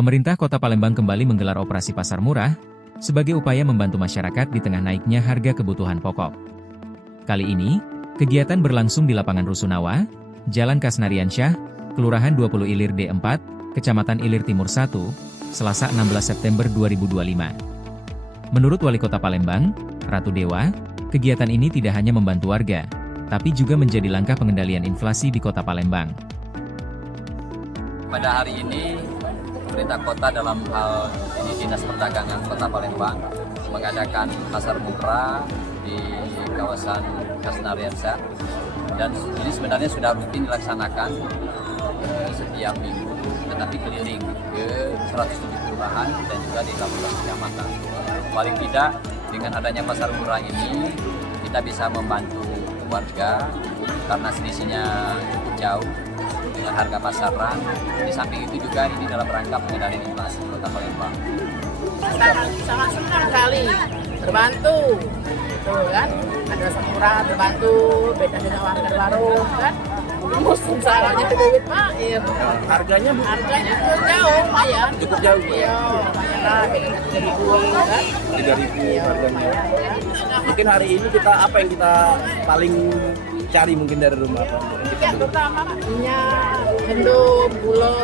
Pemerintah Kota Palembang kembali menggelar operasi pasar murah, sebagai upaya membantu masyarakat di tengah naiknya harga kebutuhan pokok. Kali ini, kegiatan berlangsung di lapangan Rusunawa, Jalan Kasnariansyah, Kelurahan 20 Ilir D4, Kecamatan Ilir Timur 1, Selasa 16 September 2025. Menurut Wali Kota Palembang, Ratu Dewa, kegiatan ini tidak hanya membantu warga, tapi juga menjadi langkah pengendalian inflasi di Kota Palembang. Pada hari ini, pemerintah kota dalam hal ini Dinas Perdagangan Kota Palembang mengadakan pasar murah di kawasan Kasnariansyah, dan ini sebenarnya sudah rutin dilaksanakan setiap minggu, tetapi keliling ke 107 kelurahan dan juga di 18 kecamatan. Paling tidak dengan adanya pasar murah ini kita bisa membantu warga karena selisihnya cukup jauh dengan harga pasaran. Di samping itu juga ini dalam rangka pengendalian inflasi Kota Palembang. Sangat senang sekali terbantu, gitu kan? Ada murah terbantu, beda dengan warga warung kan? Musim sarangnya duit Pak, iya. Harganya Cukup jauh, lumayan. cukup jauh. Iya, lumayan lah, dengan 3.000 kan? 3.000 harganya. Mungkin hari ini kita apa yang kita paling cari mungkin dari rumah? Yang pertama minyak, gendum, gula,